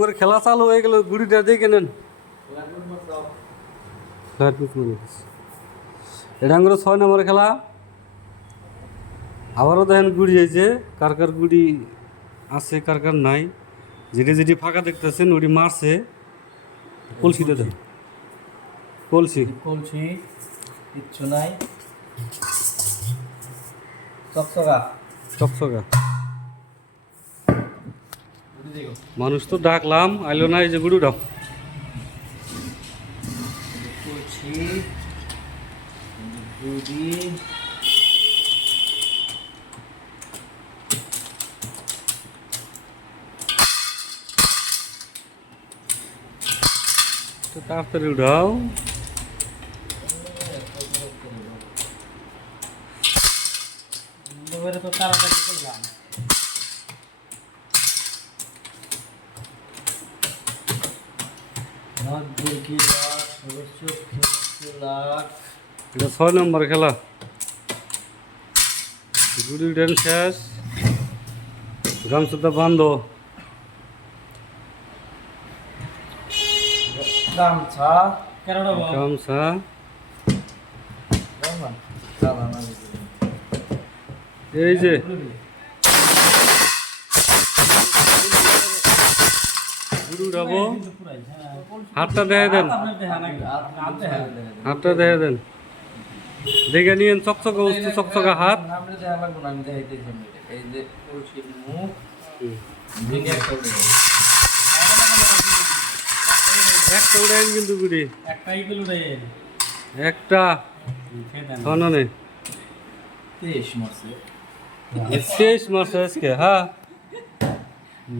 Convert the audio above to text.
করে খেলা চালু হয়ে গেল, গুড়িটা দেখে নেন। এটা করে 6 নম্বরের খেলা। আবারও দেখেন গুড়ি হয়েছে, কার কার গুড়ি আছে কার কার নাই। যেটি যেটি ফাঁকা দেখতেছেন ওটি মারছে। কলসিটা দেন, কলসি কলসি কিচ্ছু নাই, চকচকা চকচকা। মানুষ তো ডাকলাম আইলো না, এই যে গুড়ি উঠাও। কলসি গুড়ি তাড়াতাড়ি উঠাও। তো তাড়াতাড়ি করলাম। এটা 6 নম্বর খেলা। গুড়ি উঠান শেষ, গামছাটা বান্ধ। গামছা গামছা এই যে গুড়ি উঠাবো। হাতটা দেখে দেন, হাতটা দেখে দেন, দেখে নিয়েন। চকচকা উঠছে, চকচকা হাত। একটা উঠাইন কিন্তু গুড়ি একটা শোনে 23 মাসে শেষ মাস আজকে। হ্যাঁ